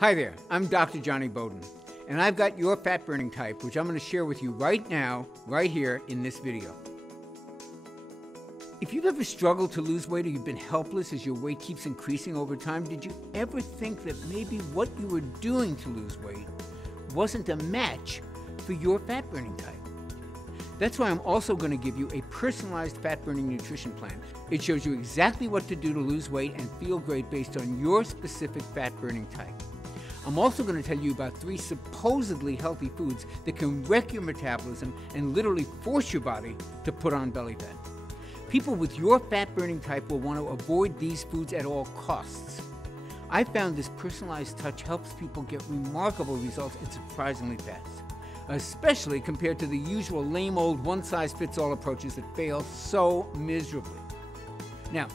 Hi there, I'm Dr. Johnny Bowden, and I've got your fat burning type, which I'm going to share with you right now, right here in this video. If you've ever struggled to lose weight or you've been helpless as your weight keeps increasing over time, did you ever think that maybe what you were doing to lose weight wasn't a match for your fat burning type? That's why I'm also going to give you a personalized fat burning nutrition plan. It shows you exactly what to do to lose weight and feel great based on your specific fat burning type. I'm also going to tell you about 3 supposedly healthy foods that can wreck your metabolism and literally force your body to put on belly fat. People with your fat burning type will want to avoid these foods at all costs. I found this personalized touch helps people get remarkable results and surprisingly fast, especially compared to the usual lame old one-size-fits-all approaches that fail so miserably. Now,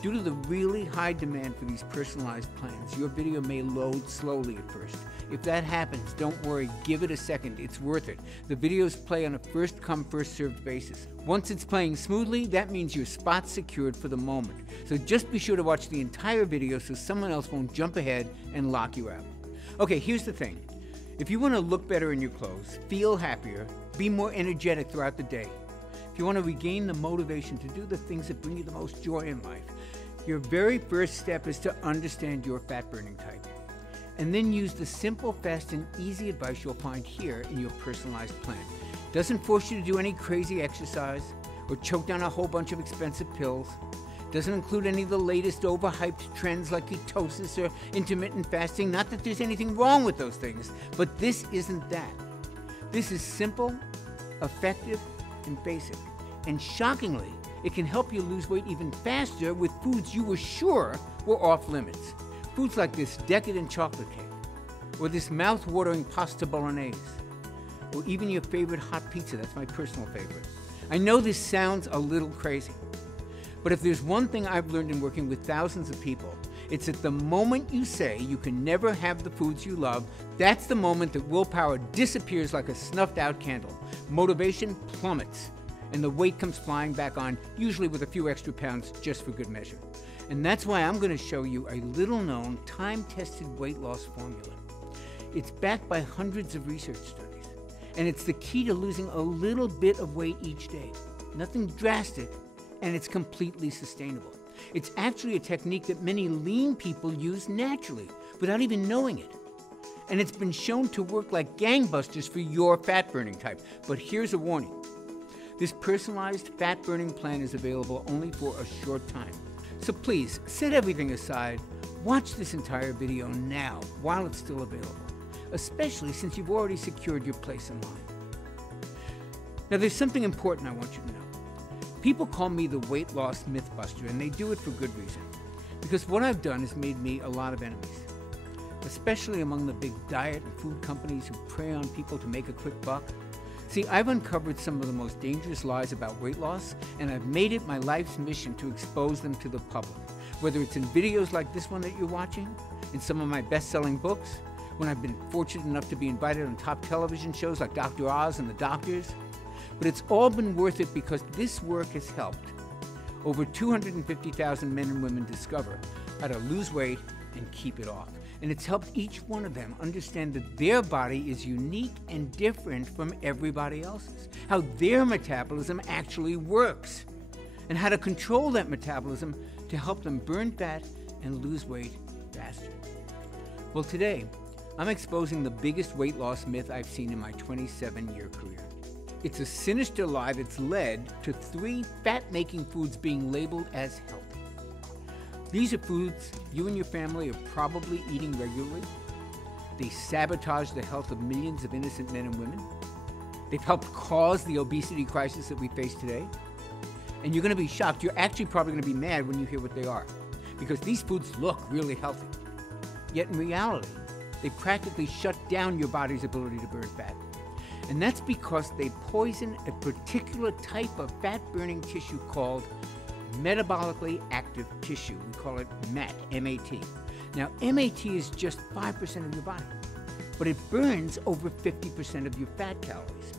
due to the really high demand for these personalized plans, your video may load slowly at first. If that happens, don't worry, give it a second, it's worth it. The videos play on a first-come, first-served basis. Once it's playing smoothly, that means your spot's secured for the moment. So just be sure to watch the entire video so someone else won't jump ahead and lock you out. Okay, here's the thing. If you want to look better in your clothes, feel happier, be more energetic throughout the day, if you want to regain the motivation to do the things that bring you the most joy in life, your very first step is to understand your fat burning type. And then use the simple, fast, and easy advice you'll find here in your personalized plan. It doesn't force you to do any crazy exercise or choke down a whole bunch of expensive pills. It doesn't include any of the latest overhyped trends like ketosis or intermittent fasting. Not that there's anything wrong with those things, but this isn't that. This is simple, effective, and basic. And shockingly, it can help you lose weight even faster with foods you were sure were off limits. Foods like this decadent chocolate cake, or this mouth-watering pasta bolognese, or even your favorite hot pizza. That's my personal favorite. I know this sounds a little crazy, but if there's one thing I've learned in working with thousands of people, it's that the moment you say you can never have the foods you love, that's the moment that willpower disappears like a snuffed-out candle. Motivation plummets, and the weight comes flying back on, usually with a few extra pounds just for good measure. And that's why I'm going to show you a little-known, time-tested weight loss formula. It's backed by hundreds of research studies, and it's the key to losing a little bit of weight each day. Nothing drastic, and it's completely sustainable. It's actually a technique that many lean people use naturally, without even knowing it. And it's been shown to work like gangbusters for your fat-burning type. But here's a warning. This personalized fat-burning plan is available only for a short time. So please, set everything aside, watch this entire video now while it's still available, especially since you've already secured your place in line. Now there's something important I want you to know. People call me the weight loss mythbuster, and they do it for good reason. Because what I've done has made me a lot of enemies, especially among the big diet and food companies who prey on people to make a quick buck. See, I've uncovered some of the most dangerous lies about weight loss, and I've made it my life's mission to expose them to the public. Whether it's in videos like this one that you're watching, in some of my best-selling books, when I've been fortunate enough to be invited on top television shows like Dr. Oz and The Doctors. But it's all been worth it because this work has helped over 250,000 men and women discover how to lose weight and keep it off. And it's helped each one of them understand that their body is unique and different from everybody else's, how their metabolism actually works, and how to control that metabolism to help them burn fat and lose weight faster. Well, today, I'm exposing the biggest weight loss myth I've seen in my 27-year career. It's a sinister lie that's led to 3 fat-making foods being labeled as healthy. These are foods you and your family are probably eating regularly. They sabotage the health of millions of innocent men and women. They've helped cause the obesity crisis that we face today. And you're going to be shocked. You're actually probably going to be mad when you hear what they are, because these foods look really healthy. Yet in reality, they practically shut down your body's ability to burn fat. And that's because they poison a particular type of fat-burning tissue called metabolically active tissue. We call it MAT, M-A-T. Now, MAT is just 5% of your body, but it burns over 50% of your fat calories.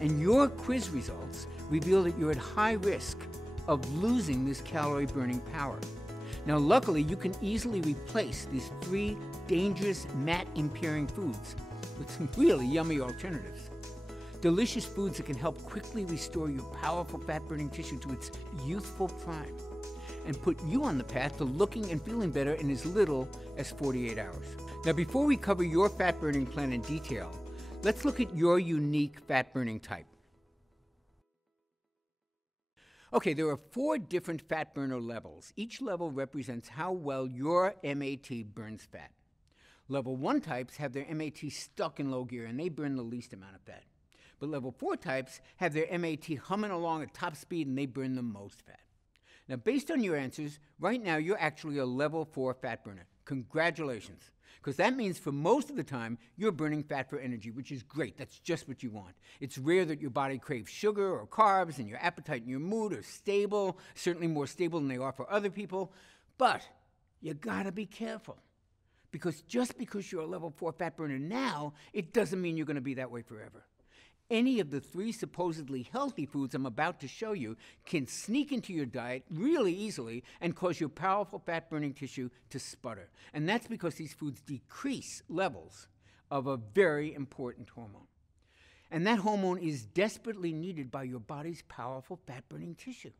And your quiz results reveal that you're at high risk of losing this calorie-burning power. Now, luckily, you can easily replace these 3 dangerous MAT-impairing foods with some really yummy alternatives. Delicious foods that can help quickly restore your powerful fat-burning tissue to its youthful prime and put you on the path to looking and feeling better in as little as 48 hours. Now, before we cover your fat-burning plan in detail, let's look at your unique fat-burning type. Okay, there are 4 different fat burner levels. Each level represents how well your MAT burns fat. Level 1 types have their MAT stuck in low gear and they burn the least amount of fat. But level 4 types have their MAT humming along at top speed and they burn the most fat. Now, based on your answers, right now you're actually a level 4 fat burner. Congratulations. Because that means for most of the time, you're burning fat for energy, which is great. That's just what you want. It's rare that your body craves sugar or carbs, and your appetite and your mood are stable, certainly more stable than they are for other people. But you gotta be careful. Because just because you're a level 4 fat burner now, it doesn't mean you're gonna be that way forever. Any of the 3 supposedly healthy foods I'm about to show you can sneak into your diet really easily and cause your powerful fat-burning tissue to sputter. And that's because these foods decrease levels of a very important hormone. And that hormone is desperately needed by your body's powerful fat-burning tissue.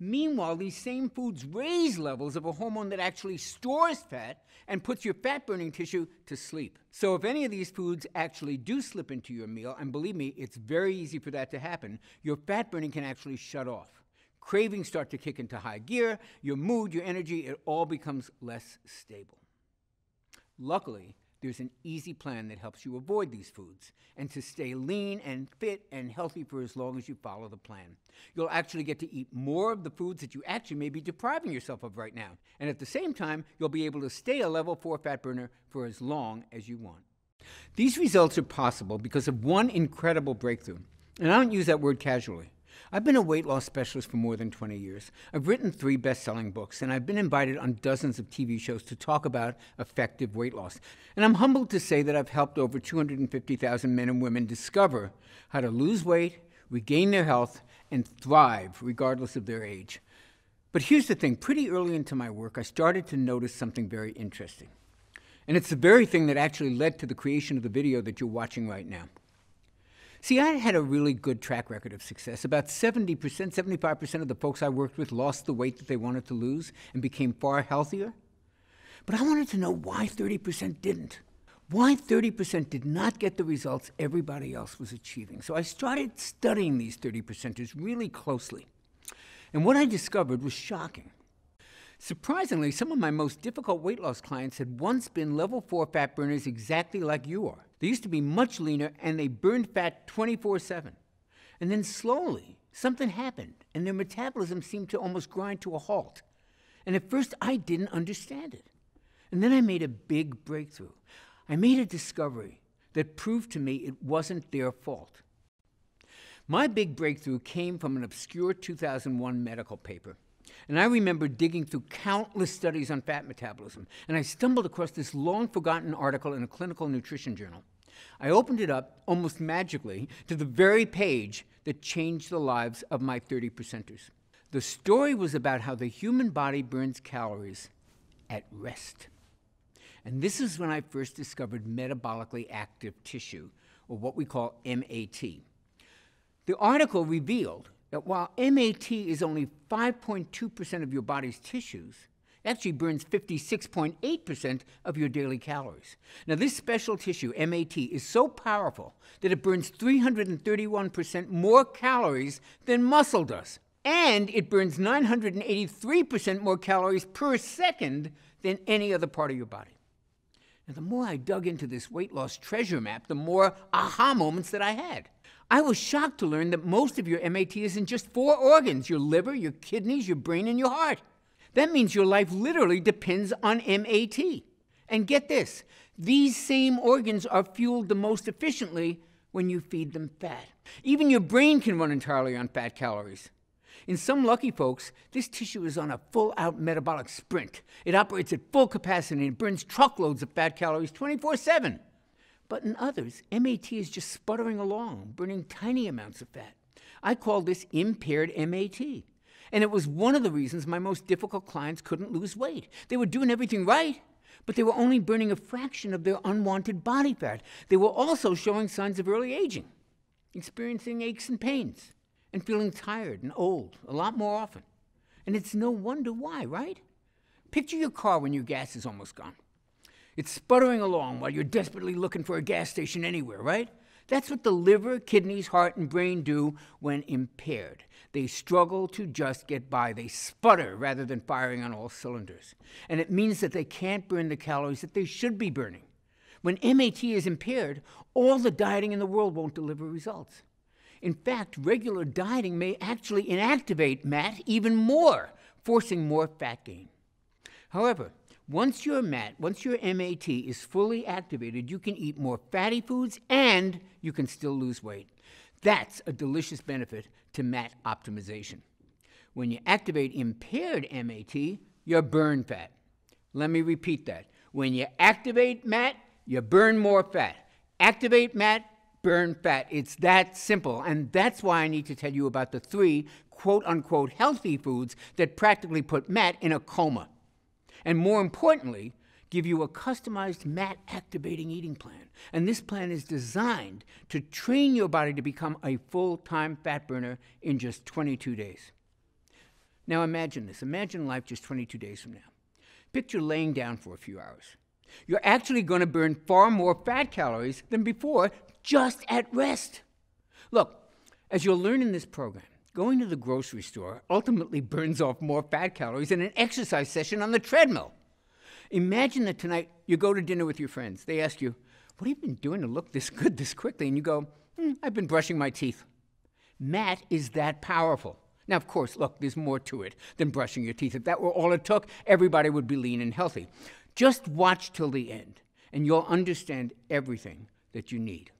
Meanwhile, these same foods raise levels of a hormone that actually stores fat and puts your fat-burning tissue to sleep. So if any of these foods actually do slip into your meal, and believe me, it's very easy for that to happen, your fat burning can actually shut off. Cravings start to kick into high gear, your mood, your energy, it all becomes less stable. Luckily, there's an easy plan that helps you avoid these foods and to stay lean and fit and healthy for as long as you follow the plan. You'll actually get to eat more of the foods that you actually may be depriving yourself of right now. And at the same time, you'll be able to stay a level 4 fat burner for as long as you want. These results are possible because of one incredible breakthrough. And I don't use that word casually. I've been a weight loss specialist for more than 20 years. I've written 3 best-selling books, and I've been invited on dozens of TV shows to talk about effective weight loss. And I'm humbled to say that I've helped over 250,000 men and women discover how to lose weight, regain their health, and thrive regardless of their age. But here's the thing. Pretty early into my work, I started to notice something very interesting. And it's the very thing that actually led to the creation of the video that you're watching right now. See, I had a really good track record of success. About 70%, 75% of the folks I worked with lost the weight that they wanted to lose and became far healthier. But I wanted to know why 30% didn't. Why 30% did not get the results everybody else was achieving. So I started studying these 30%ers really closely. And what I discovered was shocking. Surprisingly, some of my most difficult weight loss clients had once been level 4 fat burners exactly like you are. They used to be much leaner and they burned fat 24/7. And then slowly, something happened and their metabolism seemed to almost grind to a halt. And at first, I didn't understand it. And then I made a big breakthrough. I made a discovery that proved to me it wasn't their fault. My big breakthrough came from an obscure 2001 medical paper. And I remember digging through countless studies on fat metabolism, and I stumbled across this long-forgotten article in a clinical nutrition journal. I opened it up, almost magically, to the very page that changed the lives of my 30%ers. The story was about how the human body burns calories at rest. And this is when I first discovered metabolically active tissue, or what we call MAT. The article revealed that while MAT is only 5.2% of your body's tissues, it actually burns 56.8% of your daily calories. Now, this special tissue, MAT, is so powerful that it burns 331% more calories than muscle does. And it burns 983% more calories per second than any other part of your body. Now, the more I dug into this weight loss treasure map, the more aha moments that I had. I was shocked to learn that most of your MAT is in just 4 organs: your liver, your kidneys, your brain, and your heart. That means your life literally depends on MAT. And get this, these same organs are fueled the most efficiently when you feed them fat. Even your brain can run entirely on fat calories. In some lucky folks, this tissue is on a full-out metabolic sprint. It operates at full capacity and it burns truckloads of fat calories 24/7. But in others, MAT is just sputtering along, burning tiny amounts of fat. I call this impaired MAT. And it was one of the reasons my most difficult clients couldn't lose weight. They were doing everything right, but they were only burning a fraction of their unwanted body fat. They were also showing signs of early aging, experiencing aches and pains, and feeling tired and old a lot more often. And it's no wonder why, right? Picture your car when your gas is almost gone. It's sputtering along while you're desperately looking for a gas station anywhere, right? That's what the liver, kidneys, heart, and brain do when impaired. They struggle to just get by. They sputter rather than firing on all cylinders. And it means that they can't burn the calories that they should be burning. When MAT is impaired, all the dieting in the world won't deliver results. In fact, regular dieting may actually inactivate MAT even more, forcing more fat gain. However, once your MAT is fully activated, you can eat more fatty foods and you can still lose weight. That's a delicious benefit to MAT optimization. When you activate impaired MAT, you burn fat. Let me repeat that. When you activate MAT, you burn more fat. Activate MAT, burn fat. It's that simple. And that's why I need to tell you about the 3 quote-unquote healthy foods that practically put MAT in a coma. And more importantly, give you a customized MAT-activating eating plan. And this plan is designed to train your body to become a full-time fat burner in just 22 days. Now imagine this. Imagine life just 22 days from now. Picture laying down for a few hours. You're actually going to burn far more fat calories than before just at rest. Look, as you'll learn in this program, going to the grocery store ultimately burns off more fat calories than an exercise session on the treadmill. Imagine that tonight you go to dinner with your friends. They ask you, what have you been doing to look this good this quickly? And you go, I've been brushing my teeth. MAT is that powerful. Now, of course, look, there's more to it than brushing your teeth. If that were all it took, everybody would be lean and healthy. Just watch till the end, and you'll understand everything that you need.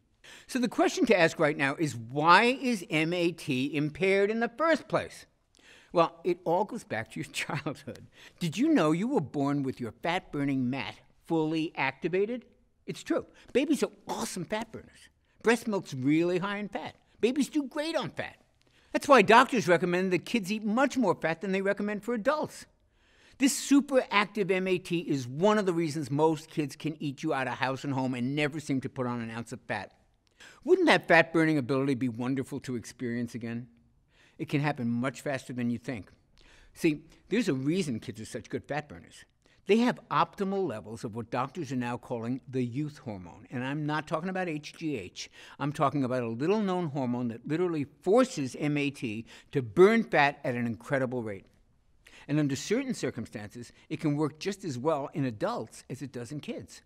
So the question to ask right now is, why is MAT impaired in the first place? Well, it all goes back to your childhood. Did you know you were born with your fat-burning MAT fully activated? It's true. Babies are awesome fat burners. Breast milk's really high in fat. Babies do great on fat. That's why doctors recommend that kids eat much more fat than they recommend for adults. This super active MAT is one of the reasons most kids can eat you out of house and home and never seem to put on an ounce of fat. Wouldn't that fat-burning ability be wonderful to experience again? It can happen much faster than you think. See, there's a reason kids are such good fat burners. They have optimal levels of what doctors are now calling the youth hormone. And I'm not talking about HGH. I'm talking about a little-known hormone that literally forces MAT to burn fat at an incredible rate. And under certain circumstances, it can work just as well in adults as it does in kids.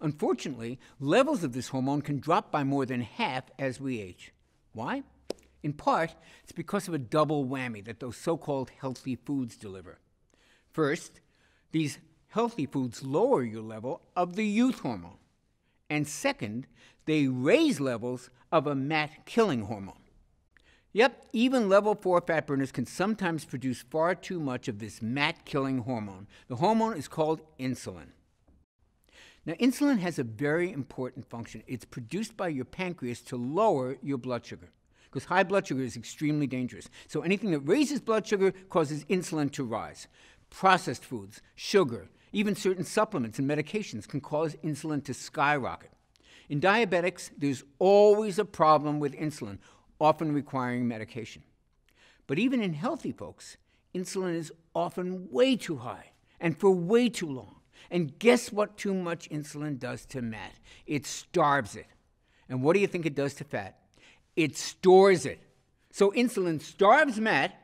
Unfortunately, levels of this hormone can drop by more than half as we age. Why? In part, it's because of a double whammy that those so-called healthy foods deliver. First, these healthy foods lower your level of the youth hormone. And second, they raise levels of a MAT-killing hormone. Yep, even level 4 fat burners can sometimes produce far too much of this MAT-killing hormone. The hormone is called insulin. Now, insulin has a very important function. It's produced by your pancreas to lower your blood sugar, because high blood sugar is extremely dangerous. So anything that raises blood sugar causes insulin to rise. Processed foods, sugar, even certain supplements and medications can cause insulin to skyrocket. In diabetics, there's always a problem with insulin, often requiring medication. But even in healthy folks, insulin is often way too high and for way too long. And guess what too much insulin does to MAT? It starves it. And what do you think it does to fat? It stores it. So insulin starves MAT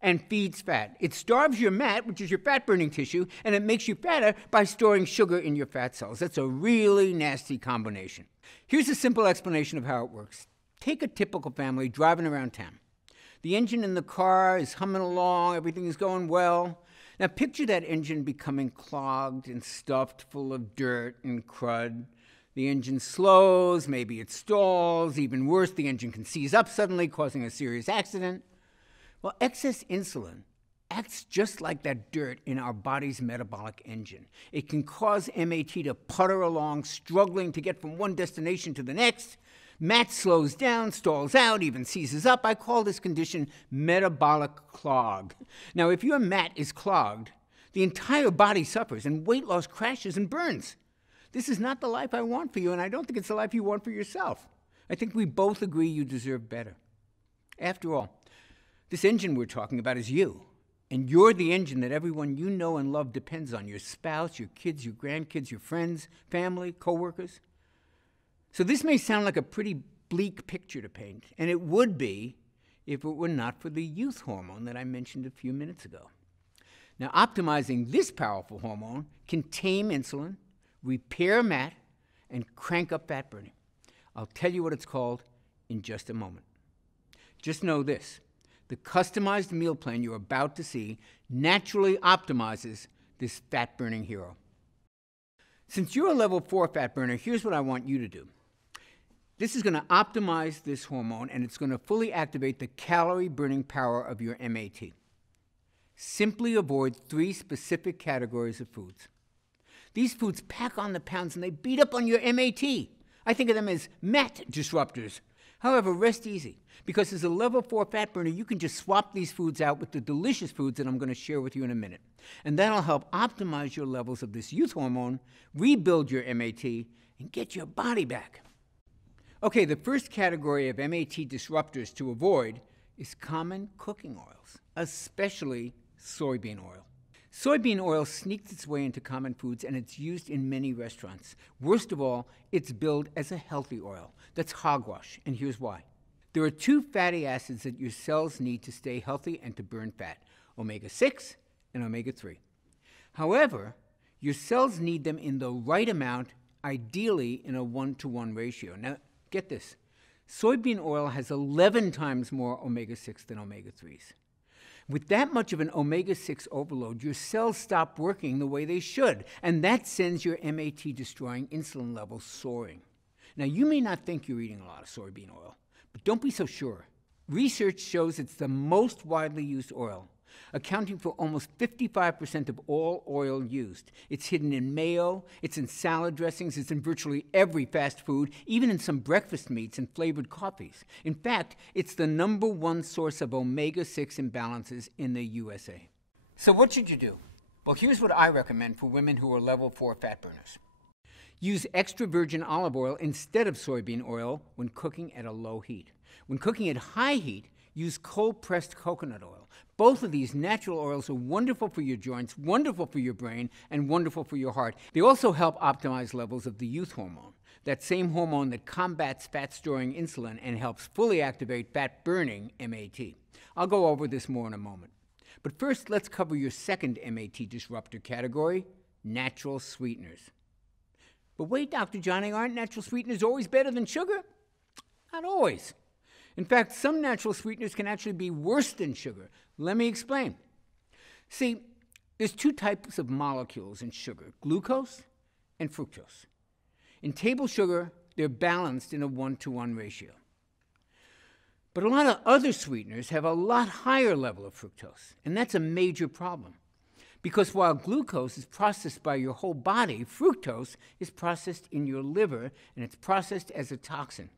and feeds fat. It starves your MAT, which is your fat-burning tissue, and it makes you fatter by storing sugar in your fat cells. That's a really nasty combination. Here's a simple explanation of how it works. Take a typical family driving around town. The engine in the car is humming along, everything is going well. Now picture that engine becoming clogged and stuffed full of dirt and crud. The engine slows, maybe it stalls, even worse, the engine can seize up suddenly, causing a serious accident. Well, excess insulin acts just like that dirt in our body's metabolic engine. It can cause MAT to putter along, struggling to get from one destination to the next, MAT slows down, stalls out, even seizes up. I call this condition metabolic clog. Now, if your MAT is clogged, the entire body suffers and weight loss crashes and burns. This is not the life I want for you, and I don't think it's the life you want for yourself. I think we both agree you deserve better. After all, this engine we're talking about is you, and you're the engine that everyone you know and love depends on: your spouse, your kids, your grandkids, your friends, family, coworkers. So this may sound like a pretty bleak picture to paint, and it would be if it were not for the youth hormone that I mentioned a few minutes ago. Now, optimizing this powerful hormone can tame insulin, repair MAT, and crank up fat burning. I'll tell you what it's called in just a moment. Just know this: the customized meal plan you're about to see naturally optimizes this fat-burning hero. Since you're a level 4 fat burner, here's what I want you to do. This is going to optimize this hormone, and it's going to fully activate the calorie-burning power of your MAT. Simply avoid 3 specific categories of foods. These foods pack on the pounds, and they beat up on your MAT. I think of them as MAT disruptors. However, rest easy, because as a level 4 fat burner, you can just swap these foods out with the delicious foods that I'm going to share with you in a minute. And that'll help optimize your levels of this youth hormone, rebuild your MAT, and get your body back. Okay, the first category of MAT disruptors to avoid is common cooking oils, especially soybean oil. Soybean oil sneaks its way into common foods, and it's used in many restaurants. Worst of all, it's billed as a healthy oil. That's hogwash, and here's why. There are 2 fatty acids that your cells need to stay healthy and to burn fat: omega-6 and omega-3. However, your cells need them in the right amount, ideally in a 1-to-1 ratio. Now, get this. Soybean oil has 11 times more omega-6 than omega-3s. With that much of an omega-6 overload, your cells stop working the way they should, and that sends your MAT-destroying insulin levels soaring. Now, you may not think you're eating a lot of soybean oil, but don't be so sure. Research shows it's the most widely used oil, accounting for almost 55% of all oil used. It's hidden in mayo, it's in salad dressings, it's in virtually every fast food, even in some breakfast meats and flavored coffees. In fact, it's the #1 source of omega-6 imbalances in the USA. So what should you do? Well, here's what I recommend for women who are level 4 fat burners. Use extra virgin olive oil instead of soybean oil when cooking at a low heat. When cooking at high heat, use cold-pressed coconut oil. Both of these natural oils are wonderful for your joints, wonderful for your brain, and wonderful for your heart. They also help optimize levels of the youth hormone, that same hormone that combats fat-storing insulin and helps fully activate fat-burning MAT. I'll go over this more in a moment. But first, let's cover your second MAT disruptor category: natural sweeteners. But wait, Dr. Johnny, aren't natural sweeteners always better than sugar? Not always. In fact, some natural sweeteners can actually be worse than sugar. Let me explain. See, there's 2 types of molecules in sugar: glucose and fructose. In table sugar, they're balanced in a 1-to-1 ratio. But a lot of other sweeteners have a lot higher level of fructose, and that's a major problem. Because while glucose is processed by your whole body, fructose is processed in your liver, and it's processed as a toxin.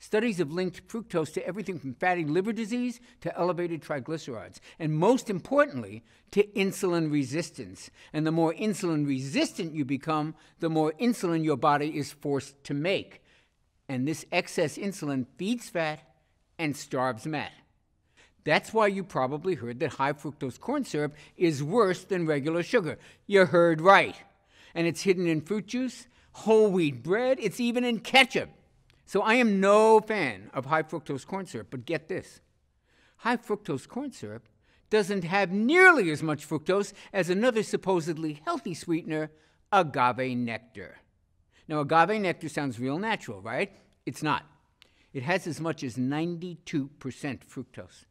Studies have linked fructose to everything from fatty liver disease to elevated triglycerides, and most importantly, to insulin resistance. And the more insulin resistant you become, the more insulin your body is forced to make. And this excess insulin feeds fat and starves MAT. That's why you probably heard that high fructose corn syrup is worse than regular sugar. You heard right. And it's hidden in fruit juice, whole wheat bread, it's even in ketchup. So I am no fan of high fructose corn syrup, but get this. High fructose corn syrup doesn't have nearly as much fructose as another supposedly healthy sweetener, agave nectar. Now, agave nectar sounds real natural, right? It's not. It has as much as 92% fructose.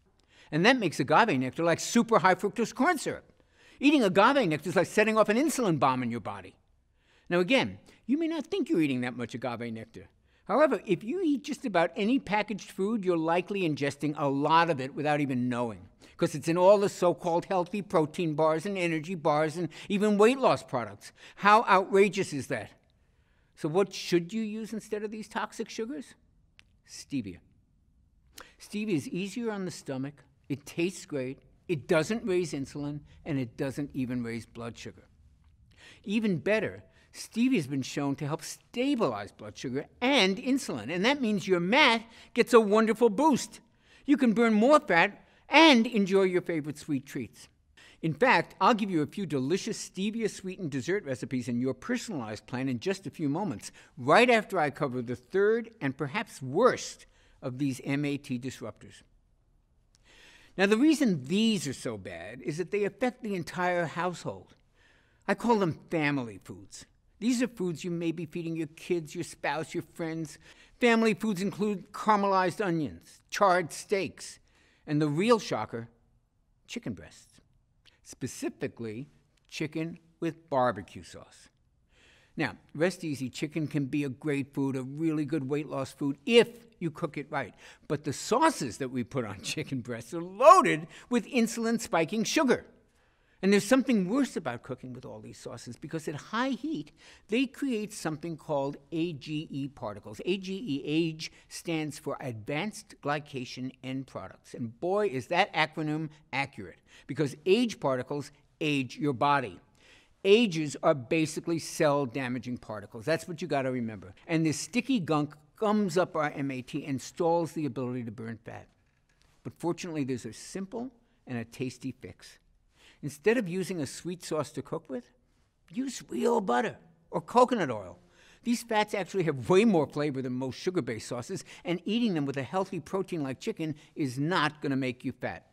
And that makes agave nectar like super high fructose corn syrup. Eating agave nectar is like setting off an insulin bomb in your body. Now again, you may not think you're eating that much agave nectar. However, if you eat just about any packaged food, you're likely ingesting a lot of it without even knowing, because it's in all the so-called healthy protein bars and energy bars and even weight loss products. How outrageous is that? So what should you use instead of these toxic sugars? stevia. Stevia is easier on the stomach, it tastes great, it doesn't raise insulin, and it doesn't even raise blood sugar. Even better, stevia has been shown to help stabilize blood sugar and insulin, and that means your MAT gets a wonderful boost. You can burn more fat and enjoy your favorite sweet treats. In fact, I'll give you a few delicious stevia-sweetened dessert recipes in your personalized plan in just a few moments, right after I cover the third and perhaps worst of these MAT disruptors. Now, the reason these are so bad is that they affect the entire household. I call them family foods. These are foods you may be feeding your kids, your spouse, your friends. Family foods include caramelized onions, charred steaks, and the real shocker, chicken breasts. Specifically, chicken with barbecue sauce. Now, rest easy, chicken can be a great food, a really good weight loss food, if you cook it right. But the sauces that we put on chicken breasts are loaded with insulin-spiking sugar. And there's something worse about cooking with all these sauces, because at high heat, they create something called AGE particles. AGE, age, stands for Advanced Glycation End Products. And boy, is that acronym accurate, because age particles age your body. Ages are basically cell-damaging particles. That's what you got to remember. And this sticky gunk gums up our MAT and stalls the ability to burn fat. But fortunately, there's a simple and a tasty fix. Instead of using a sweet sauce to cook with, use real butter or coconut oil. These fats actually have way more flavor than most sugar-based sauces, and eating them with a healthy protein like chicken is not going to make you fat.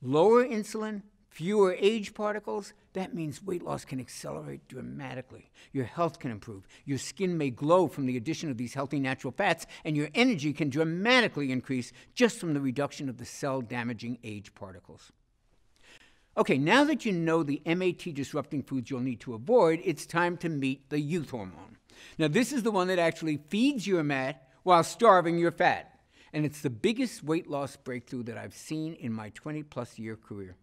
Lower insulin, fewer age particles, that means weight loss can accelerate dramatically. Your health can improve. Your skin may glow from the addition of these healthy natural fats, and your energy can dramatically increase just from the reduction of the cell-damaging age particles. Okay, now that you know the MAT-disrupting foods you'll need to avoid, it's time to meet the youth hormone. Now, this is the one that actually feeds your MAT while starving your fat. And it's the biggest weight loss breakthrough that I've seen in my 20-plus year career.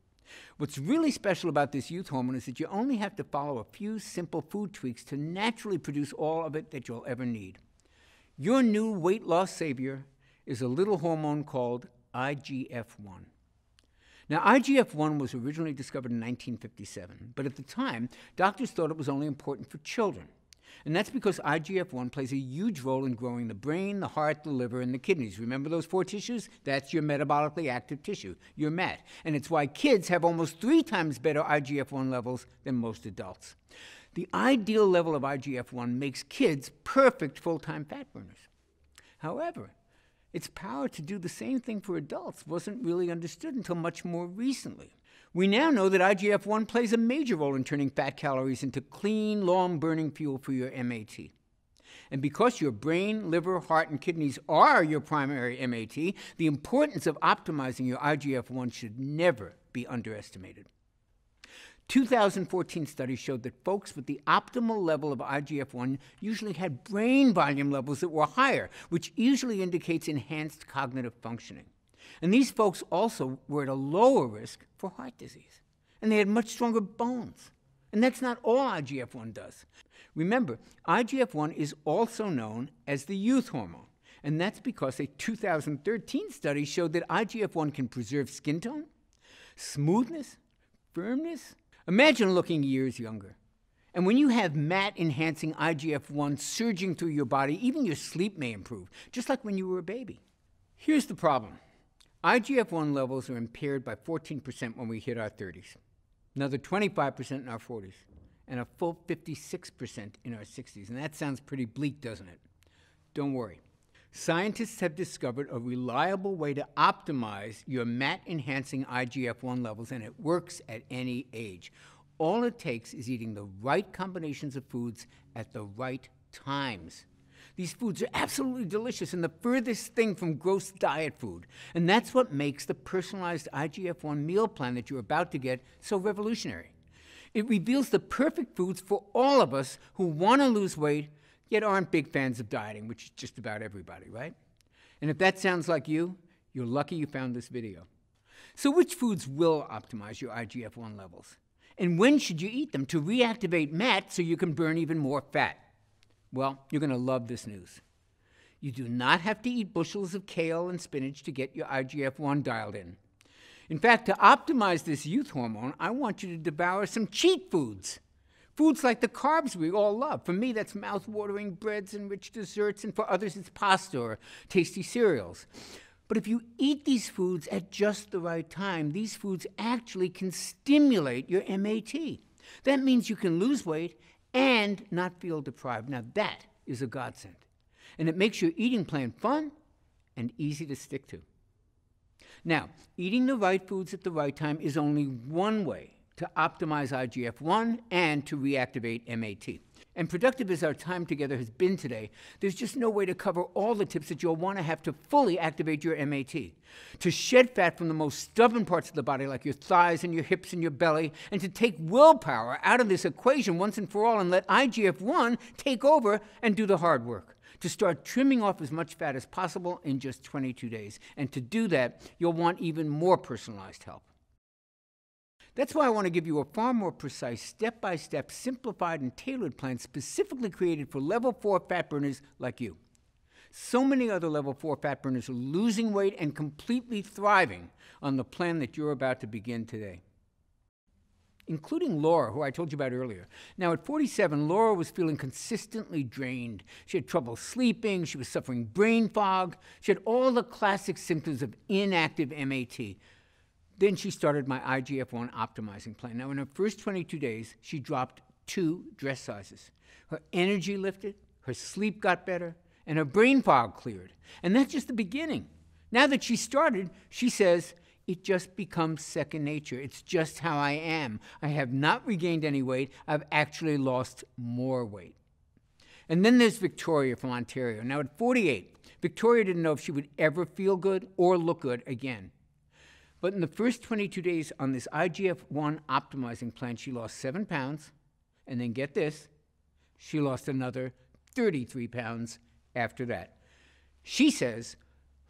What's really special about this youth hormone is that you only have to follow a few simple food tweaks to naturally produce all of it that you'll ever need. Your new weight loss savior is a little hormone called IGF-1. Now, IGF-1 was originally discovered in 1957, but at the time, doctors thought it was only important for children. And that's because IGF-1 plays a huge role in growing the brain, the heart, the liver, and the kidneys. Remember those 4 tissues? That's your metabolically active tissue, your MAT. And it's why kids have almost 3 times better IGF-1 levels than most adults. The ideal level of IGF-1 makes kids perfect full-time fat burners. However, its power to do the same thing for adults wasn't really understood until much more recently. We now know that IGF-1 plays a major role in turning fat calories into clean, long-burning fuel for your MAT. And because your brain, liver, heart, and kidneys are your primary MAT, the importance of optimizing your IGF-1 should never be underestimated. 2014 studies showed that folks with the optimal level of IGF-1 usually had brain volume levels that were higher, which usually indicates enhanced cognitive functioning. And these folks also were at a lower risk for heart disease. And they had much stronger bones. And that's not all IGF-1 does. Remember, IGF-1 is also known as the youth hormone. And that's because a 2013 study showed that IGF-1 can preserve skin tone, smoothness, firmness. Imagine looking years younger. And when you have MAT-enhancing IGF-1 surging through your body, even your sleep may improve, just like when you were a baby. Here's the problem. IGF-1 levels are impaired by 14% when we hit our 30s, another 25% in our 40s, and a full 56% in our 60s. And that sounds pretty bleak, doesn't it? Don't worry. Scientists have discovered a reliable way to optimize your MAT-enhancing IGF-1 levels, and it works at any age. All it takes is eating the right combinations of foods at the right times. These foods are absolutely delicious and the furthest thing from gross diet food. And that's what makes the personalized IGF-1 meal plan that you're about to get so revolutionary. It reveals the perfect foods for all of us who want to lose weight, yet aren't big fans of dieting, which is just about everybody, right? And if that sounds like you, you're lucky you found this video. So which foods will optimize your IGF-1 levels? And when should you eat them to reactivate MAT so you can burn even more fat? Well, you're going to love this news. You do not have to eat bushels of kale and spinach to get your IGF-1 dialed in. In fact, to optimize this youth hormone, I want you to devour some cheat foods. Foods like the carbs we all love. For me, that's mouth-watering breads and rich desserts, and for others, it's pasta or tasty cereals. But if you eat these foods at just the right time, these foods actually can stimulate your MAT. That means you can lose weight and not feel deprived. Now that is a godsend. And it makes your eating plan fun and easy to stick to. Now, eating the right foods at the right time is only one way to optimize IGF-1 and to reactivate MAT. And productive as our time together has been today, there's just no way to cover all the tips that you'll want to have to fully activate your MAT. To shed fat from the most stubborn parts of the body, like your thighs and your hips and your belly, and to take willpower out of this equation once and for all and let IGF-1 take over and do the hard work. To start trimming off as much fat as possible in just 22 days. And to do that, you'll want even more personalized help. That's why I want to give you a far more precise, step-by-step, simplified, and tailored plan specifically created for level 4 fat burners like you. So many other level 4 fat burners are losing weight and completely thriving on the plan that you're about to begin today, including Laura, who I told you about earlier. Now, at 47, Laura was feeling consistently drained. She had trouble sleeping. She was suffering brain fog. She had all the classic symptoms of inactive MAT. Then she started my IGF-1 optimizing plan. Now, in her first 22 days, she dropped 2 dress sizes. Her energy lifted, her sleep got better, and her brain fog cleared. And that's just the beginning. Now that she started, she says, it just becomes second nature. It's just how I am. I have not regained any weight. I've actually lost more weight. And then there's Victoria from Ontario. Now, at 48, Victoria didn't know if she would ever feel good or look good again. But in the first 22 days on this IGF-1 optimizing plan, she lost 7 pounds, and then get this, she lost another 33 pounds after that. She says,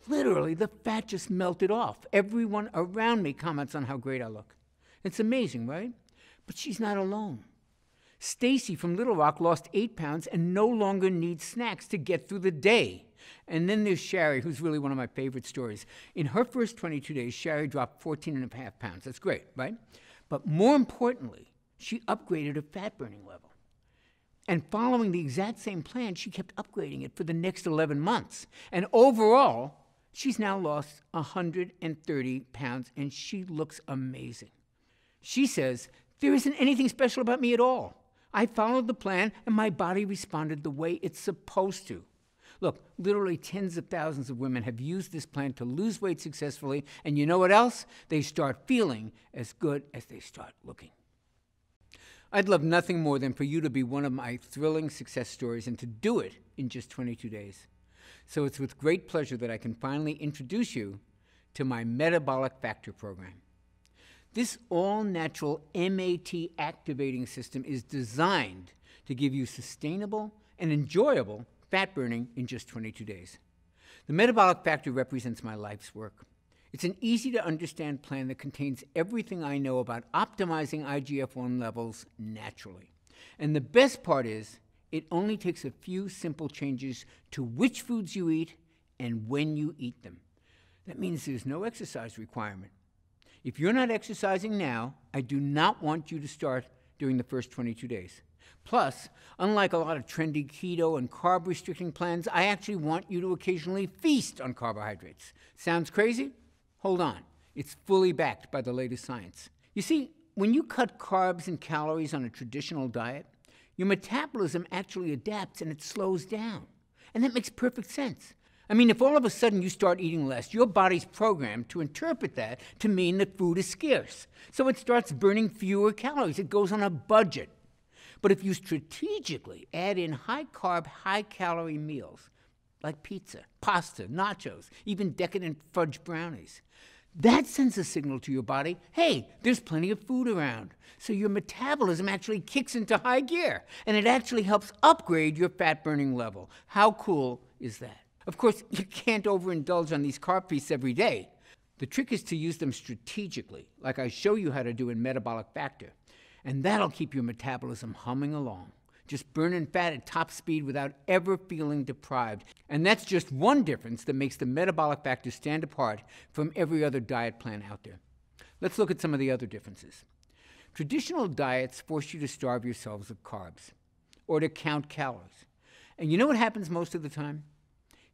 literally, the fat just melted off. Everyone around me comments on how great I look. It's amazing, right? But she's not alone. Stacy from Little Rock lost 8 pounds and no longer needs snacks to get through the day. And then there's Shari, who's really one of my favorite stories. In her first 22 days, Shari dropped 14.5 pounds. That's great, right? But more importantly, she upgraded her fat-burning level. And following the exact same plan, she kept upgrading it for the next 11 months. And overall, she's now lost 130 pounds, and she looks amazing. She says, there isn't anything special about me at all. I followed the plan, and my body responded the way it's supposed to. Look, literally tens of thousands of women have used this plan to lose weight successfully, and you know what else? They start feeling as good as they start looking. I'd love nothing more than for you to be one of my thrilling success stories and to do it in just 22 days. So it's with great pleasure that I can finally introduce you to my Metabolic Factor program. This all-natural MAT activating system is designed to give you sustainable and enjoyable fat burning in just 22 days. The Metabolic Factor represents my life's work. It's an easy-to-understand plan that contains everything I know about optimizing IGF-1 levels naturally. And the best part is, it only takes a few simple changes to which foods you eat and when you eat them. That means there's no exercise requirement. If you're not exercising now, I do not want you to start during the first 22 days. Plus, unlike a lot of trendy keto and carb-restricting plans, I actually want you to occasionally feast on carbohydrates. Sounds crazy? Hold on. It's fully backed by the latest science. You see, when you cut carbs and calories on a traditional diet, your metabolism actually adapts and it slows down. And that makes perfect sense. I mean, if all of a sudden you start eating less, your body's programmed to interpret that to mean that food is scarce. So it starts burning fewer calories. It goes on a budget. But if you strategically add in high-carb, high-calorie meals, like pizza, pasta, nachos, even decadent fudge brownies, that sends a signal to your body, hey, there's plenty of food around. So your metabolism actually kicks into high gear, and it actually helps upgrade your fat-burning level. How cool is that? Of course, you can't overindulge on these carb feasts every day. The trick is to use them strategically, like I show you how to do in Metabolic Factor. And that'll keep your metabolism humming along. just burning fat at top speed without ever feeling deprived. And that's just one difference that makes the metabolic factor stand apart from every other diet plan out there. Let's look at some of the other differences. Traditional diets force you to starve yourselves of carbs or to count calories. And you know what happens most of the time?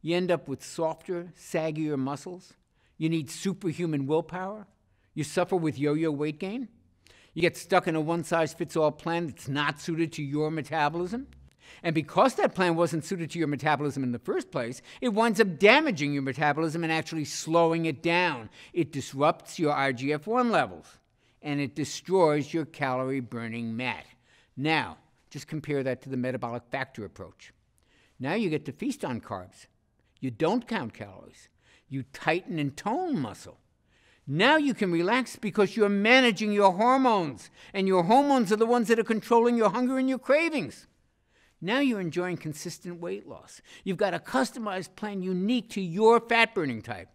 You end up with softer, saggier muscles. You need superhuman willpower. You suffer with yo-yo weight gain. You get stuck in a one-size-fits-all plan that's not suited to your metabolism. And because that plan wasn't suited to your metabolism in the first place, it winds up damaging your metabolism and actually slowing it down. It disrupts your IGF-1 levels, and it destroys your calorie-burning MAT. Now, just compare that to the metabolic factor approach. Now you get to feast on carbs. You don't count calories. You tighten and tone muscle. Now you can relax because you're managing your hormones, and your hormones are the ones that are controlling your hunger and your cravings. Now you're enjoying consistent weight loss. You've got a customized plan unique to your fat-burning type.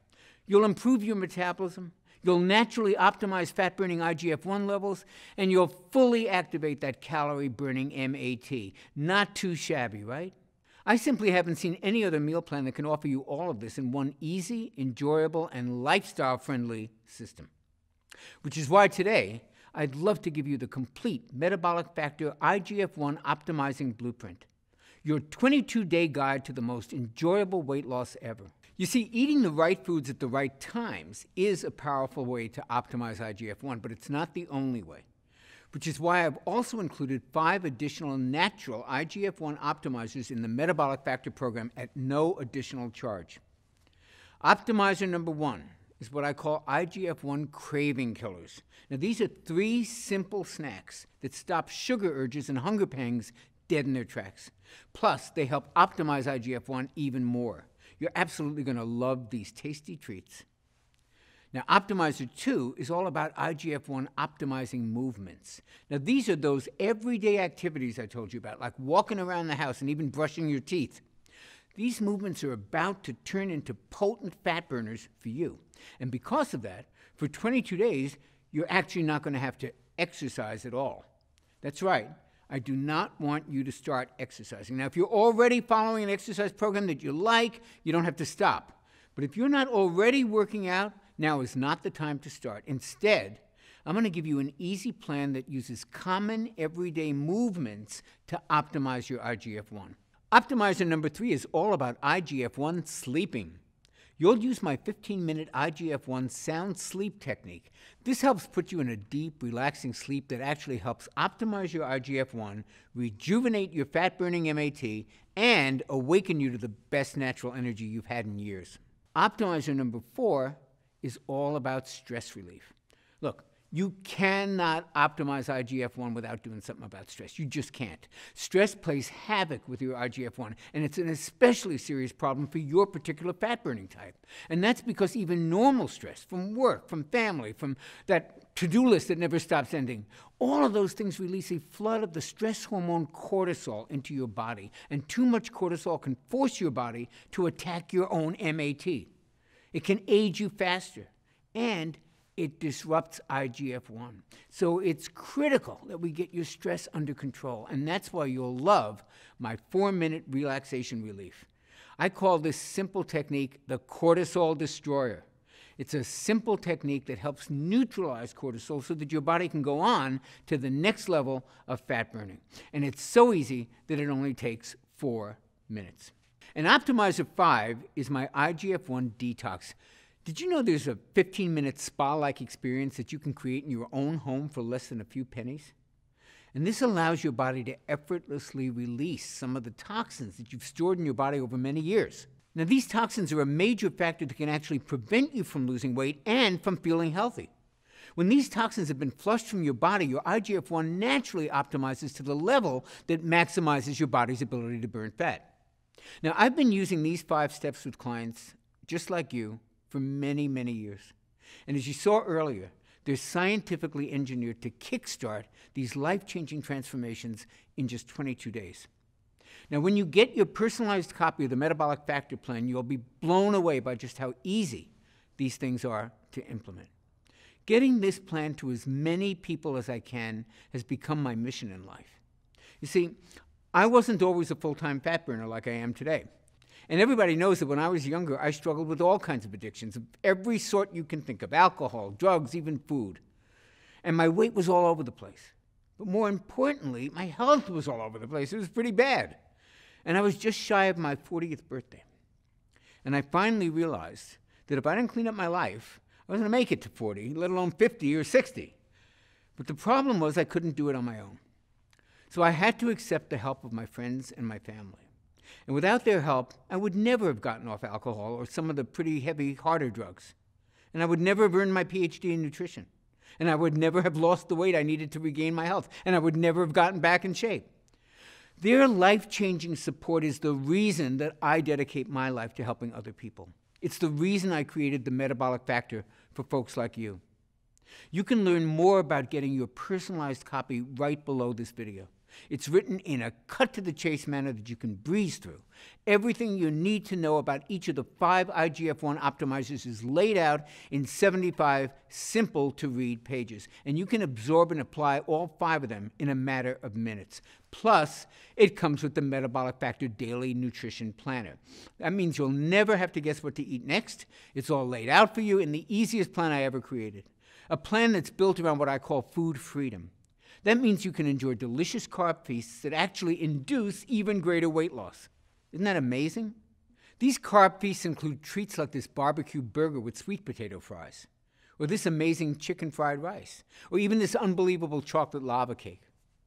You'll improve your metabolism, you'll naturally optimize fat-burning IGF-1 levels, and you'll fully activate that calorie-burning MAT. Not too shabby, right? I simply haven't seen any other meal plan that can offer you all of this in one easy, enjoyable, and lifestyle-friendly system. Which is why today, I'd love to give you the complete Metabolic Factor IGF-1 Optimizing Blueprint, your 22-day guide to the most enjoyable weight loss ever. You see, eating the right foods at the right times is a powerful way to optimize IGF-1, but it's not the only way. Which is why I've also included 5 additional natural IGF-1 optimizers in the Metabolic Factor program at no additional charge. Optimizer number 1 is what I call IGF-1 craving killers. Now, these are 3 simple snacks that stop sugar urges and hunger pangs dead in their tracks. Plus, they help optimize IGF-1 even more. You're absolutely going to love these tasty treats. Now, Optimizer 2 is all about IGF-1 optimizing movements. Now, these are those everyday activities I told you about, like walking around the house and even brushing your teeth. These movements are about to turn into potent fat burners for you. And because of that, for 22 days, you're actually not going to have to exercise at all. That's right. I do not want you to start exercising. Now, if you're already following an exercise program that you like, you don't have to stop. But if you're not already working out, now is not the time to start. Instead, I'm going to give you an easy plan that uses common everyday movements to optimize your IGF-1. Optimizer number 3 is all about IGF-1 sleeping. You'll use my 15-minute IGF-1 sound sleep technique. This helps put you in a deep, relaxing sleep that actually helps optimize your IGF-1, rejuvenate your fat-burning MAT, and awaken you to the best natural energy you've had in years. Optimizer number 4 is all about stress relief. Look, you cannot optimize IGF-1 without doing something about stress. You just can't. Stress plays havoc with your IGF-1, and it's an especially serious problem for your particular fat-burning type. And that's because even normal stress from work, from family, from that to-do list that never stops ending, all of those things release a flood of the stress hormone cortisol into your body, and too much cortisol can force your body to attack your own MAT. It can age you faster, and it disrupts IGF-1. So it's critical that we get your stress under control, and that's why you'll love my 4-minute relaxation relief. I call this simple technique the cortisol destroyer. It's a simple technique that helps neutralize cortisol so that your body can go on to the next level of fat burning. And it's so easy that it only takes 4 minutes. And Optimizer 5 is my IGF-1 detox. Did you know there's a 15-minute spa-like experience that you can create in your own home for less than a few pennies? And this allows your body to effortlessly release some of the toxins that you've stored in your body over many years. Now, these toxins are a major factor that can actually prevent you from losing weight and from feeling healthy. When these toxins have been flushed from your body, your IGF-1 naturally optimizes to the level that maximizes your body's ability to burn fat. Now, I've been using these 5 steps with clients just like you for many, many years. And as you saw earlier, they're scientifically engineered to kickstart these life-changing transformations in just 22 days. Now, when you get your personalized copy of the Metabolic Factor Plan, you'll be blown away by just how easy these things are to implement. Getting this plan to as many people as I can has become my mission in life. You see, I wasn't always a full-time fat burner like I am today. And everybody knows that when I was younger, I struggled with all kinds of addictions of every sort you can think of: alcohol, drugs, even food. And my weight was all over the place. But more importantly, my health was all over the place. It was pretty bad. And I was just shy of my 40th birthday. And I finally realized that if I didn't clean up my life, I wasn't going to make it to 40, let alone 50 or 60. But the problem was I couldn't do it on my own. So I had to accept the help of my friends and my family. And without their help, I would never have gotten off alcohol or some of the pretty heavy, harder drugs. And I would never have earned my PhD in nutrition. And I would never have lost the weight I needed to regain my health. And I would never have gotten back in shape. Their life-changing support is the reason that I dedicate my life to helping other people. It's the reason I created the Metabolic Factor for folks like you. You can learn more about getting your personalized copy right below this video. It's written in a cut-to-the-chase manner that you can breeze through. Everything you need to know about each of the 5 IGF-1 optimizers is laid out in 75 simple-to-read pages, and you can absorb and apply all 5 of them in a matter of minutes. Plus, it comes with the Metabolic Factor Daily Nutrition Planner. That means you'll never have to guess what to eat next. It's all laid out for you in the easiest plan I ever created. A plan that's built around what I call food freedom. That means you can enjoy delicious carb feasts that actually induce even greater weight loss. Isn't that amazing? These carb feasts include treats like this barbecue burger with sweet potato fries, or this amazing chicken fried rice, or even this unbelievable chocolate lava cake.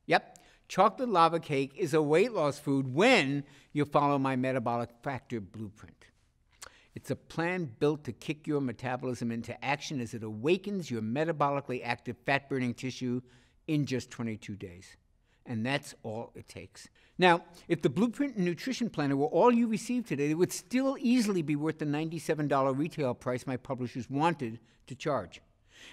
Yep, chocolate lava cake is a weight loss food when you follow my Metabolic Factor blueprint. It's a plan built to kick your metabolism into action as it awakens your metabolically active fat-burning tissue in just 22 days. And that's all it takes. Now, if the Blueprint and Nutrition Planner were all you received today, it would still easily be worth the $97 retail price my publishers wanted to charge.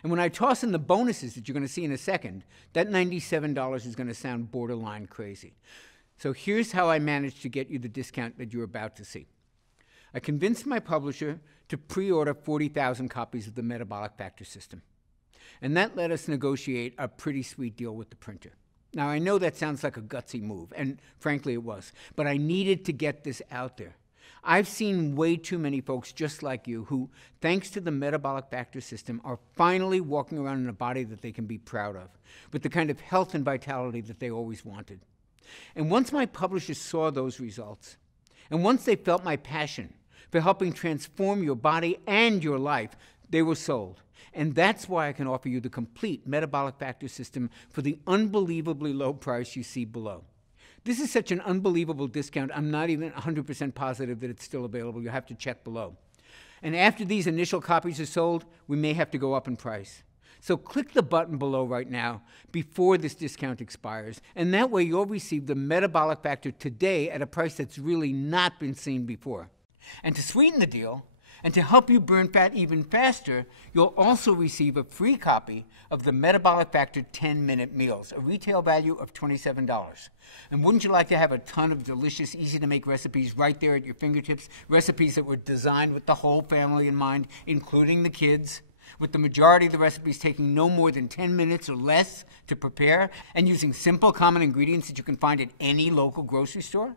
And when I toss in the bonuses that you're going to see in a second, that $97 is going to sound borderline crazy. So here's how I managed to get you the discount that you're about to see. I convinced my publisher to pre-order 40,000 copies of the Metabolic Factor system. And that let us negotiate a pretty sweet deal with the printer. Now, I know that sounds like a gutsy move, and frankly it was, but I needed to get this out there. I've seen way too many folks just like you who, thanks to the Metabolic Factor system, are finally walking around in a body that they can be proud of, with the kind of health and vitality that they always wanted. And once my publishers saw those results, and once they felt my passion for helping transform your body and your life, they were sold. And that's why I can offer you the complete Metabolic Factor system for the unbelievably low price you see below. This is such an unbelievable discount, I'm not even 100% positive that it's still available. You'll have to check below. And after these initial copies are sold, we may have to go up in price. So click the button below right now before this discount expires, and that way you'll receive the Metabolic Factor today at a price that's really not been seen before. And to sweeten the deal, and to help you burn fat even faster, you'll also receive a free copy of the Metabolic Factor 10-Minute Meals, a retail value of $27. And wouldn't you like to have a ton of delicious, easy-to-make recipes right there at your fingertips, recipes that were designed with the whole family in mind, including the kids, with the majority of the recipes taking no more than 10 minutes or less to prepare, and using simple, common ingredients that you can find at any local grocery store?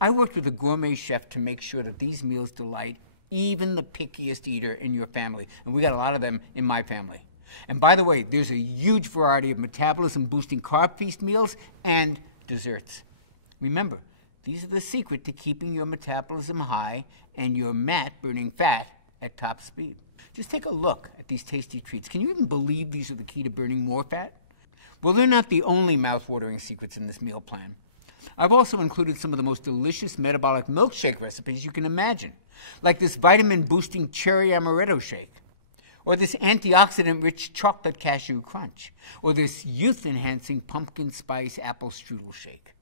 I worked with a gourmet chef to make sure that these meals delight even the pickiest eater in your family. And we got a lot of them in my family. And by the way, there's a huge variety of metabolism-boosting carb feast meals and desserts. Remember, these are the secret to keeping your metabolism high and your mat burning fat at top speed. Just take a look at these tasty treats. Can you even believe these are the key to burning more fat? Well, they're not the only mouth-watering secrets in this meal plan. I've also included some of the most delicious metabolic milkshake recipes you can imagine, like this vitamin-boosting cherry amaretto shake, or this antioxidant-rich chocolate cashew crunch, or this youth-enhancing pumpkin spice apple strudel shake.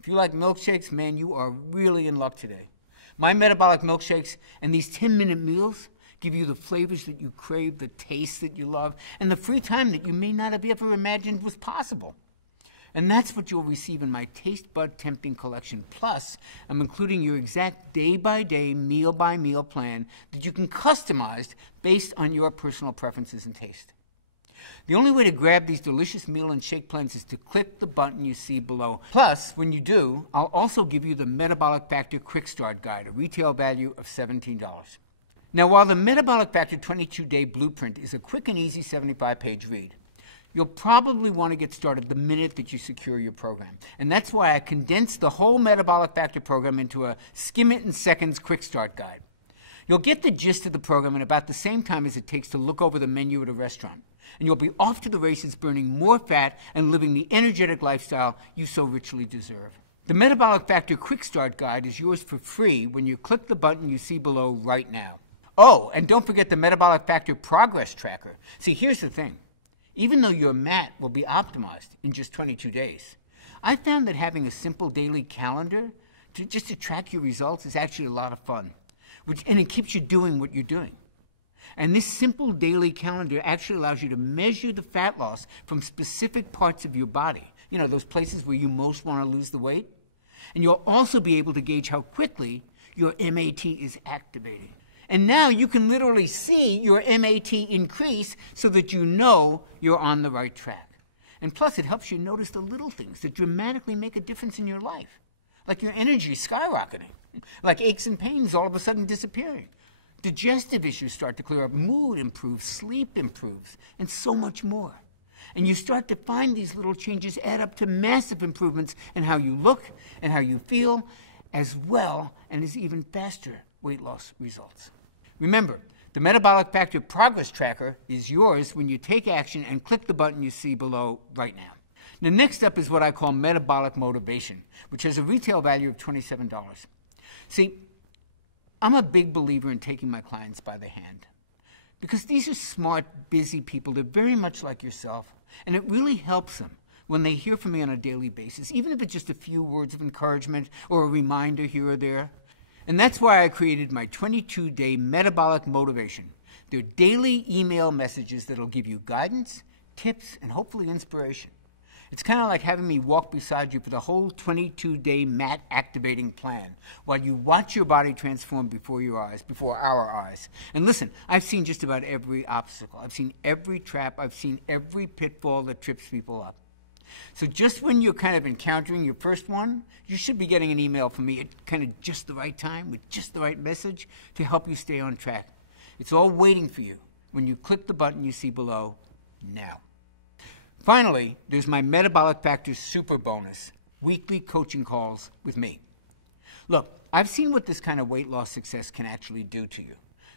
If you like milkshakes, man, you are really in luck today. My metabolic milkshakes and these 10-minute meals give you the flavors that you crave, the taste that you love, and the free time that you may not have ever imagined was possible. And that's what you'll receive in my Taste Bud Tempting collection. Plus, I'm including your exact day-by-day, meal-by-meal plan that you can customize based on your personal preferences and taste. The only way to grab these delicious meal and shake plans is to click the button you see below. Plus, when you do, I'll also give you the Metabolic Factor Quick Start Guide, a retail value of $17. Now, while the Metabolic Factor 22-Day Blueprint is a quick and easy 75-page read, you'll probably want to get started the minute that you secure your program. And that's why I condensed the whole Metabolic Factor program into a skim-it-in-seconds quick start guide. You'll get the gist of the program in about the same time as it takes to look over the menu at a restaurant. And you'll be off to the races burning more fat and living the energetic lifestyle you so richly deserve. The Metabolic Factor Quick Start Guide is yours for free when you click the button you see below right now. Oh, and don't forget the Metabolic Factor Progress Tracker. See, here's the thing. Even though your MAT will be optimized in just 22 days, I found that having a simple daily calendar just to track your results is actually a lot of fun, and it keeps you doing what you're doing. And this simple daily calendar actually allows you to measure the fat loss from specific parts of your body, you know, those places where you most want to lose the weight. And you'll also be able to gauge how quickly your MAT is activating. And now you can literally see your MAT increase so that you know you're on the right track. And plus, it helps you notice the little things that dramatically make a difference in your life, like your energy skyrocketing, like aches and pains all of a sudden disappearing. Digestive issues start to clear up, mood improves, sleep improves, and so much more. And you start to find these little changes add up to massive improvements in how you look and how you feel, as well and as even faster weight loss results. Remember, the Metabolic Factor Progress Tracker is yours when you take action and click the button you see below right now. Now, next up is what I call Metabolic Motivation, which has a retail value of $27. See, I'm a big believer in taking my clients by the hand because these are smart, busy people. They're very much like yourself, and it really helps them when they hear from me on a daily basis, even if it's just a few words of encouragement or a reminder here or there. And that's why I created my 22-day Metabolic Motivation. They're daily email messages that'll give you guidance, tips, and hopefully inspiration. It's kind of like having me walk beside you for the whole 22-day MAT activating plan while you watch your body transform before our eyes. And listen, I've seen just about every obstacle. I've seen every trap. I've seen every pitfall that trips people up. So just when you're kind of encountering your first one, you should be getting an email from me at kind of just the right time with just the right message to help you stay on track. It's all waiting for you when you click the button you see below now. Finally, there's my Metabolic Factor Super Bonus, weekly coaching calls with me. Look, I've seen what this kind of weight loss success can actually do to you.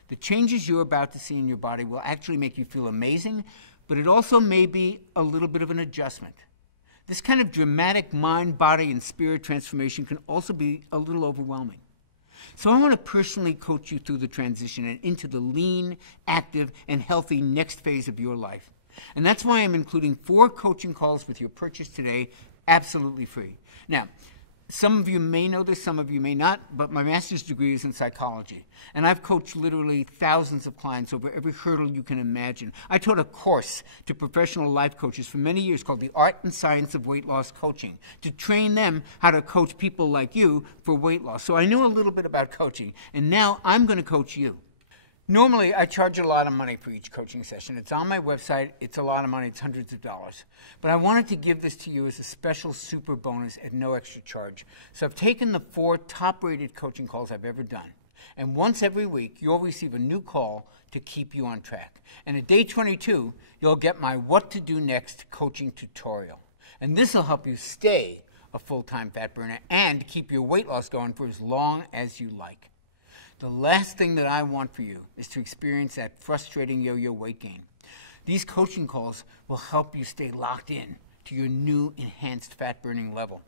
The changes you're about to see in your body will actually make you feel amazing, but it also may be a little bit of an adjustment. This kind of dramatic mind, body, and spirit transformation can also be a little overwhelming. So I want to personally coach you through the transition and into the lean, active, and healthy next phase of your life. And that's why I'm including 4 coaching calls with your purchase today, absolutely free. Now, some of you may know this, some of you may not, but my master's degree is in psychology. And I've coached literally thousands of clients over every hurdle you can imagine. I taught a course to professional life coaches for many years called The Art and Science of Weight Loss Coaching to train them how to coach people like you for weight loss. So I knew a little bit about coaching, and now I'm going to coach you. Normally, I charge a lot of money for each coaching session. It's on my website. It's a lot of money. It's hundreds of dollars. But I wanted to give this to you as a special super bonus at no extra charge. So I've taken the 4 top-rated coaching calls I've ever done. And once every week, you'll receive a new call to keep you on track. And at day 22, you'll get my What to Do Next coaching tutorial. And this will help you stay a full-time fat burner and keep your weight loss going for as long as you like. The last thing that I want for you is to experience that frustrating yo-yo weight gain. These coaching calls will help you stay locked in to your new enhanced fat burning level.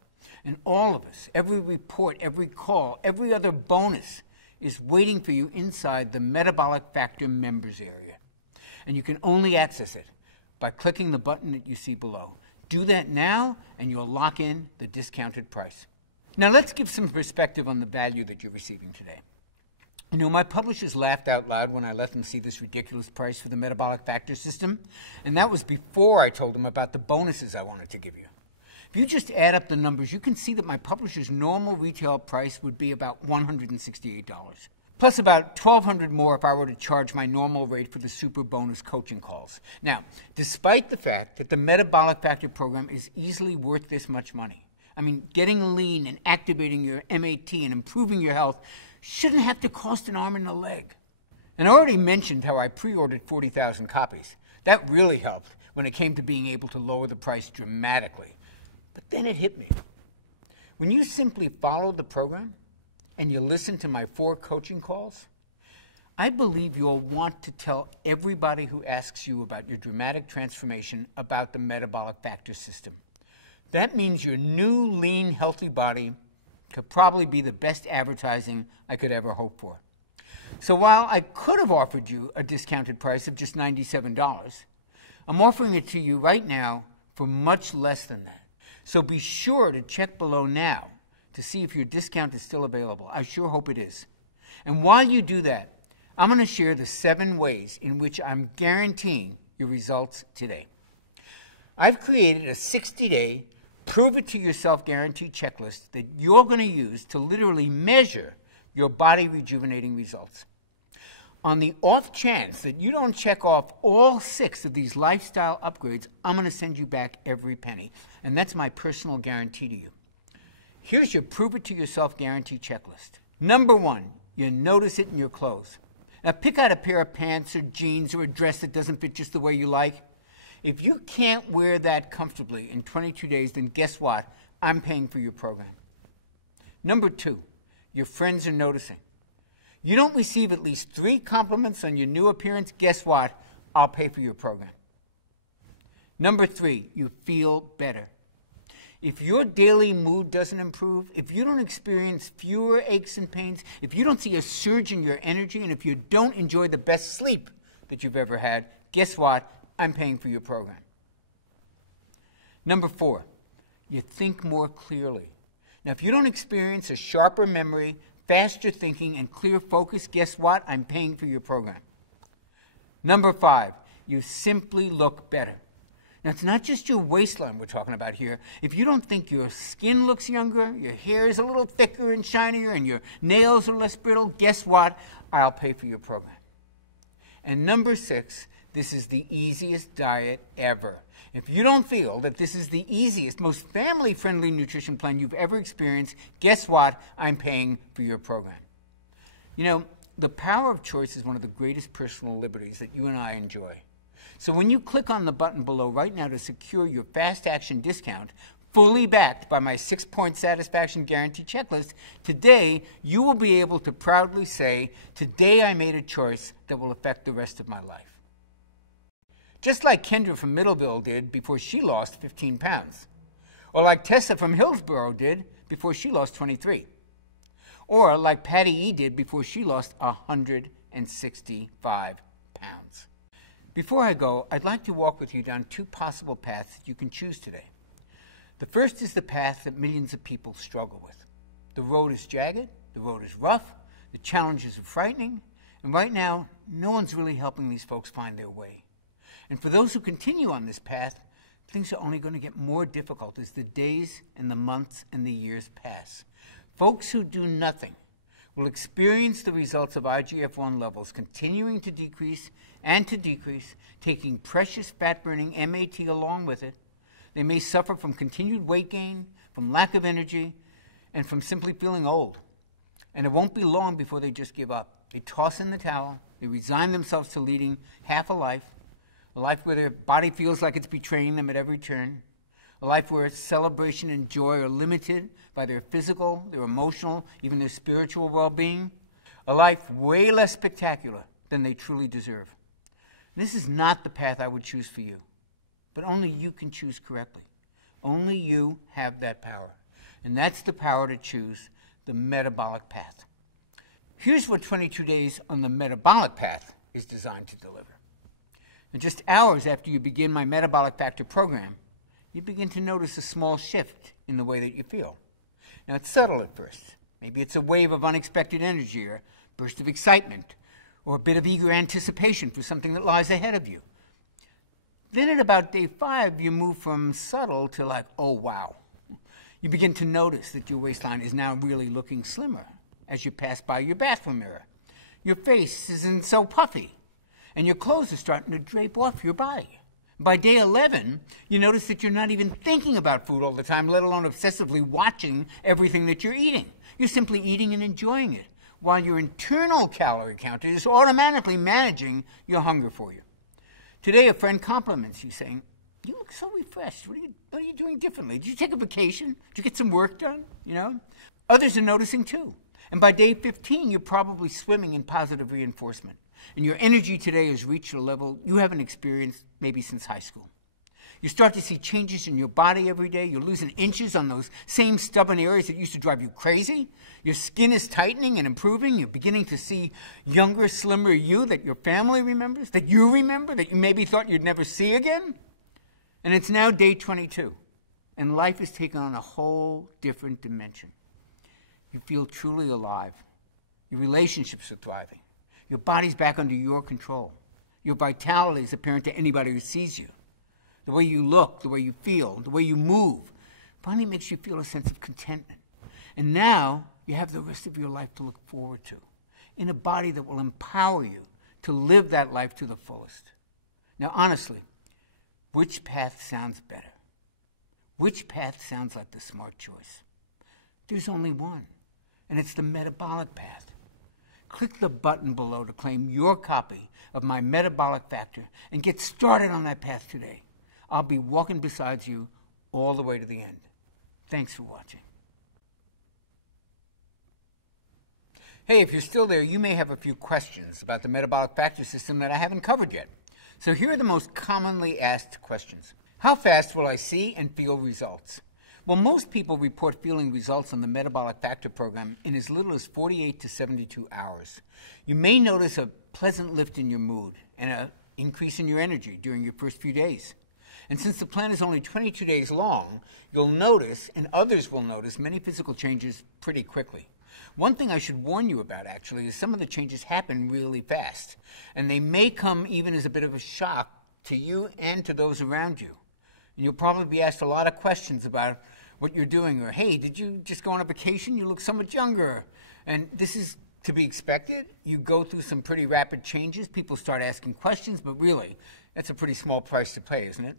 And all of us, every report, every call, every other bonus is waiting for you inside the Metabolic Factor members area. And you can only access it by clicking the button that you see below. Do that now and you'll lock in the discounted price. Now let's give some perspective on the value that you're receiving today. You know, my publishers laughed out loud when I let them see this ridiculous price for the Metabolic Factor system, and that was before I told them about the bonuses I wanted to give you. If you just add up the numbers, you can see that my publisher's normal retail price would be about $168. plus about $1,200 more if I were to charge my normal rate for the super bonus coaching calls. Now, despite the fact that the Metabolic Factor program is easily worth this much money, I mean, getting lean and activating your MAT and improving your health shouldn't have to cost an arm and a leg. And I already mentioned how I pre-ordered 40,000 copies. That really helped when it came to being able to lower the price dramatically. But then it hit me. When you simply follow the program and you listen to my 4 coaching calls, I believe you'll want to tell everybody who asks you about your dramatic transformation about the Metabolic Factor system. That means your new, lean, healthy body could probably be the best advertising I could ever hope for. So while I could have offered you a discounted price of just $97, I'm offering it to you right now for much less than that. So be sure to check below now to see if your discount is still available. I sure hope it is. And while you do that, I'm going to share the 7 ways in which I'm guaranteeing your results today. I've created a 60-day prove-it-to-yourself guarantee checklist that you're going to use to literally measure your body rejuvenating results. On the off chance that you don't check off all 6 of these lifestyle upgrades, I'm going to send you back every penny. And that's my personal guarantee to you. Here's your prove-it-to-yourself guarantee checklist. Number 1, you notice it in your clothes. Now pick out a pair of pants or jeans or a dress that doesn't fit just the way you like. If you can't wear that comfortably in 22 days, then guess what? I'm paying for your program. Number 2, your friends are noticing. You don't receive at least 3 compliments on your new appearance, guess what? I'll pay for your program. Number 3, you feel better. If your daily mood doesn't improve, if you don't experience fewer aches and pains, if you don't see a surge in your energy, and if you don't enjoy the best sleep that you've ever had, guess what? I'm paying for your program. Number 4, you think more clearly. Now, if you don't experience a sharper memory, faster thinking, and clear focus, guess what? I'm paying for your program. Number 5, you simply look better. Now, it's not just your waistline we're talking about here. If you don't think your skin looks younger, your hair is a little thicker and shinier, and your nails are less brittle, guess what? I'll pay for your program. And number 6, this is the easiest diet ever. If you don't feel that this is the easiest, most family-friendly nutrition plan you've ever experienced, guess what? I'm paying for your program. You know, the power of choice is one of the greatest personal liberties that you and I enjoy. So when you click on the button below right now to secure your fast action discount, fully backed by my 6-point satisfaction guarantee checklist, today you will be able to proudly say, today I made a choice that will affect the rest of my life. Just like Kendra from Middleville did before she lost 15 pounds. Or like Tessa from Hillsborough did before she lost 23. Or like Patty E. did before she lost 165 pounds. Before I go, I'd like to walk with you down 2 possible paths that you can choose today. The first is the path that millions of people struggle with. The road is jagged, the road is rough, the challenges are frightening, and right now, no one's really helping these folks find their way. And for those who continue on this path, things are only going to get more difficult as the days and the months and the years pass. Folks who do nothing will experience the results of IGF-1 levels continuing to decrease, taking precious fat-burning MAT along with it. They may suffer from continued weight gain, from lack of energy, and from simply feeling old. And it won't be long before they just give up. They toss in the towel, they resign themselves to leading half a life where their body feels like it's betraying them at every turn, a life where celebration and joy are limited by their physical, their emotional, even their spiritual well-being, a life way less spectacular than they truly deserve. This is not the path I would choose for you, but only you can choose correctly. Only you have that power, and that's the power to choose the metabolic path. Here's what 22 days on the metabolic path is designed to deliver. And just hours after you begin my Metabolic Factor program, you begin to notice a small shift in the way that you feel. Now, it's subtle at first. Maybe it's a wave of unexpected energy or a burst of excitement or a bit of eager anticipation for something that lies ahead of you. Then at about day 5, you move from subtle to like, oh, wow. You begin to notice that your waistline is now really looking slimmer as you pass by your bathroom mirror. Your face isn't so puffy, and your clothes are starting to drape off your body. By day 11, you notice that you're not even thinking about food all the time, let alone obsessively watching everything that you're eating. You're simply eating and enjoying it, while your internal calorie counter is automatically managing your hunger for you. Today, a friend compliments you, saying, "You look so refreshed. What are you doing differently? Did you take a vacation? Did you get some work done?" Others are noticing too. And by day 15, you're probably swimming in positive reinforcement. And your energy today has reached a level you haven't experienced maybe since high school. You start to see changes in your body every day. You're losing inches on those same stubborn areas that used to drive you crazy. Your skin is tightening and improving. You're beginning to see younger, slimmer you that your family remembers, that you remember, that you maybe thought you'd never see again. And it's now day 22, and life has taken on a whole different dimension. You feel truly alive. Your relationships are thriving. Your body's back under your control. Your vitality is apparent to anybody who sees you. The way you look, the way you feel, the way you move finally makes you feel a sense of contentment. And now you have the rest of your life to look forward to, in a body that will empower you to live that life to the fullest. Now, honestly, which path sounds better? Which path sounds like the smart choice? There's only one, and it's the metabolic path. Click the button below to claim your copy of my Metabolic Factor and get started on that path today. I'll be walking beside you all the way to the end. Thanks for watching. Hey, if you're still there, you may have a few questions about the metabolic factor system that I haven't covered yet. So here are the most commonly asked questions. How fast will I see and feel results? Well, most people report feeling results on the Metabolic Factor program in as little as 48 to 72 hours. You may notice a pleasant lift in your mood and an increase in your energy during your first few days. And since the plan is only 22 days long, you'll notice, and others will notice, many physical changes pretty quickly. One thing I should warn you about, actually, is some of the changes happen really fast, and they may come even as a bit of a shock to you and to those around you. And you'll probably be asked a lot of questions about what you're doing, or, hey, did you just go on a vacation? You look so much younger. And this is to be expected. You go through some pretty rapid changes. People start asking questions, but really, that's a pretty small price to pay, isn't it?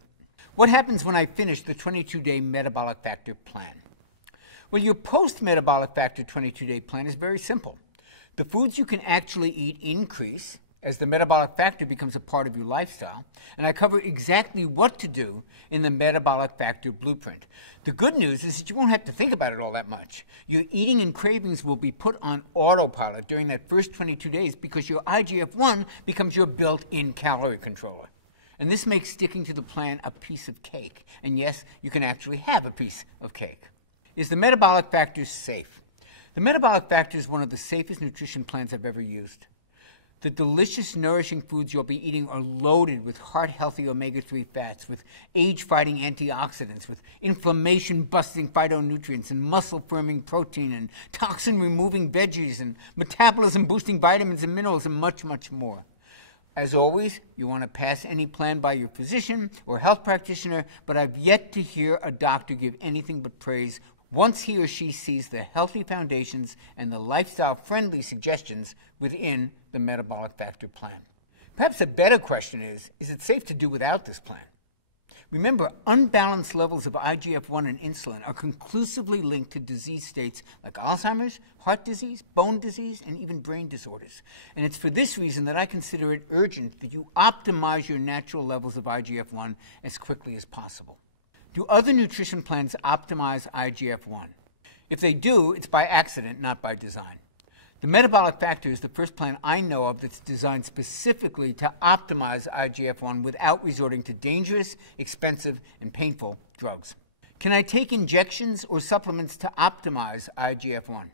What happens when I finish the 22-day Metabolic Factor plan? Well, your post-Metabolic Factor 22-day plan is very simple. The foods you can actually eat increase as the metabolic factor becomes a part of your lifestyle, and I cover exactly what to do in the Metabolic Factor blueprint. The good news is that you won't have to think about it all that much. Your eating and cravings will be put on autopilot during that first 22 days because your IGF-1 becomes your built-in calorie controller. And this makes sticking to the plan a piece of cake. And yes, you can actually have a piece of cake. Is the Metabolic Factor safe? The Metabolic Factor is one of the safest nutrition plans I've ever used. The delicious, nourishing foods you'll be eating are loaded with heart-healthy omega-3 fats, with age-fighting antioxidants, with inflammation-busting phytonutrients, and muscle-firming protein, and toxin-removing veggies, and metabolism-boosting vitamins and minerals, and much, much more. As always, you want to pass any plan by your physician or health practitioner, but I've yet to hear a doctor give anything but praise once he or she sees the healthy foundations and the lifestyle-friendly suggestions within the Metabolic Factor plan. Perhaps a better question is it safe to do without this plan? Remember, unbalanced levels of IGF-1 and insulin are conclusively linked to disease states like Alzheimer's, heart disease, bone disease, and even brain disorders. And it's for this reason that I consider it urgent that you optimize your natural levels of IGF-1 as quickly as possible. Do other nutrition plans optimize IGF-1? If they do, it's by accident, not by design. The Metabolic Factor is the first plan I know of that's designed specifically to optimize IGF-1 without resorting to dangerous, expensive, and painful drugs. Can I take injections or supplements to optimize IGF-1?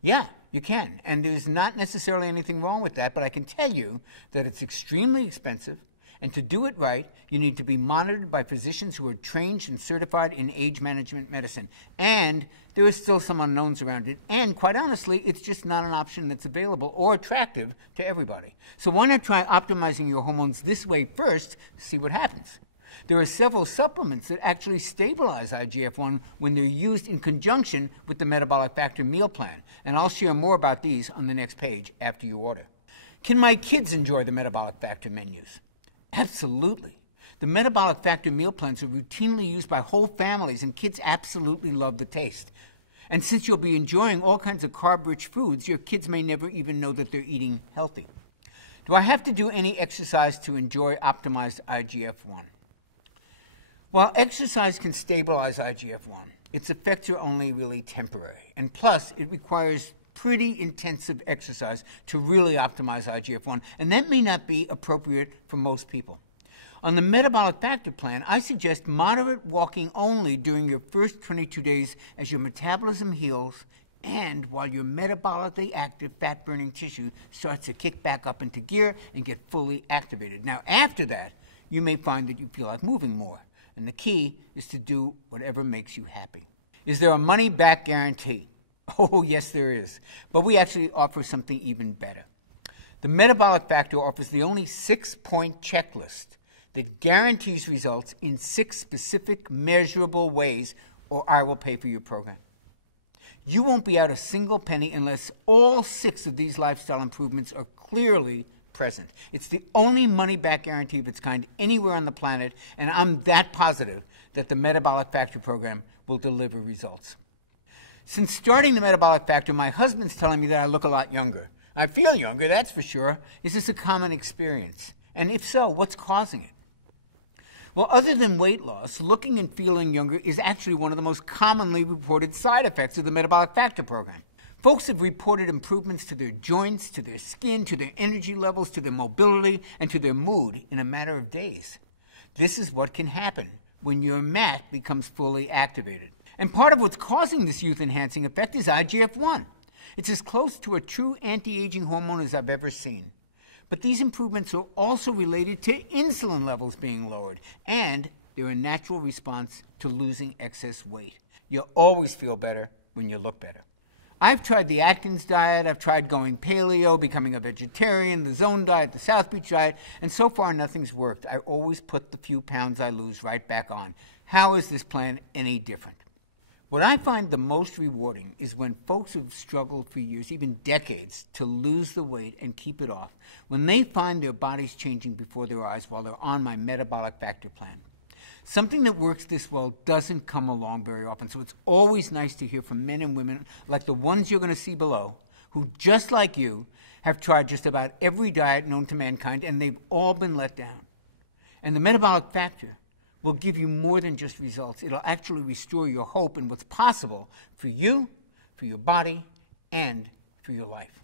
Yeah, you can, and there's not necessarily anything wrong with that, but I can tell you that it's extremely expensive, and to do it right, you need to be monitored by physicians who are trained and certified in age management medicine. And there are still some unknowns around it. And quite honestly, it's just not an option that's available or attractive to everybody. So why not try optimizing your hormones this way first to see what happens? There are several supplements that actually stabilize IGF-1 when they're used in conjunction with the Metabolic Factor meal plan. And I'll share more about these on the next page after you order. Can my kids enjoy the Metabolic Factor menus? Absolutely. The Metabolic Factor meal plans are routinely used by whole families, and kids absolutely love the taste. And since you'll be enjoying all kinds of carb-rich foods, your kids may never even know that they're eating healthy. Do I have to do any exercise to enjoy optimized IGF-1? While exercise can stabilize IGF-1, its effects are only really temporary. And plus, it requires pretty intensive exercise to really optimize IGF-1, and that may not be appropriate for most people. On the Metabolic Factor plan, I suggest moderate walking only during your first 22 days as your metabolism heals and while your metabolically active fat-burning tissue starts to kick back up into gear and get fully activated. Now, after that, you may find that you feel like moving more, and the key is to do whatever makes you happy. Is there a money-back guarantee? Oh, yes, there is. But we actually offer something even better. The Metabolic Factor offers the only 6-point checklist that guarantees results in 6 specific measurable ways, or I will pay for your program. You won't be out a single penny unless all 6 of these lifestyle improvements are clearly present. It's the only money-back guarantee of its kind anywhere on the planet, and I'm that positive that the Metabolic Factor program will deliver results. Since starting the Metabolic Factor, my husband's telling me that I look a lot younger. I feel younger, that's for sure. Is this a common experience? And if so, what's causing it? Well, other than weight loss, looking and feeling younger is actually one of the most commonly reported side effects of the Metabolic Factor program. Folks have reported improvements to their joints, to their skin, to their energy levels, to their mobility, and to their mood in a matter of days. This is what can happen when your MAT becomes fully activated. And part of what's causing this youth-enhancing effect is IGF-1. It's as close to a true anti-aging hormone as I've ever seen. But these improvements are also related to insulin levels being lowered, and they're a natural response to losing excess weight. You'll always feel better when you look better. I've tried the Atkins diet, I've tried going paleo, becoming a vegetarian, the Zone diet, the South Beach diet, and so far nothing's worked. I always put the few pounds I lose right back on. How is this plan any different? What I find the most rewarding is when folks who've struggled for years, even decades, to lose the weight and keep it off, when they find their bodies changing before their eyes while they're on my Metabolic Factor plan. Something that works this well doesn't come along very often, so it's always nice to hear from men and women like the ones you're going to see below, who, just like you, have tried just about every diet known to mankind, and they've all been let down. And the Metabolic Factor will give you more than just results. It'll actually restore your hope in what's possible for you, for your body, and for your life.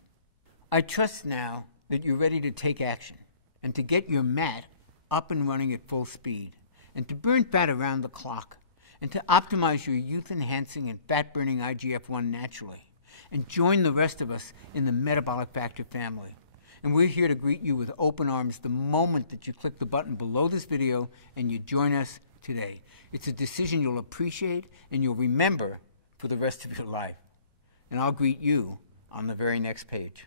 I trust now that you're ready to take action and to get your MAT up and running at full speed, and to burn fat around the clock, and to optimize your youth-enhancing and fat-burning IGF-1 naturally, and join the rest of us in the Metabolic Factor family. And we're here to greet you with open arms the moment that you click the button below this video and you join us today. It's a decision you'll appreciate and you'll remember for the rest of your life. And I'll greet you on the very next page.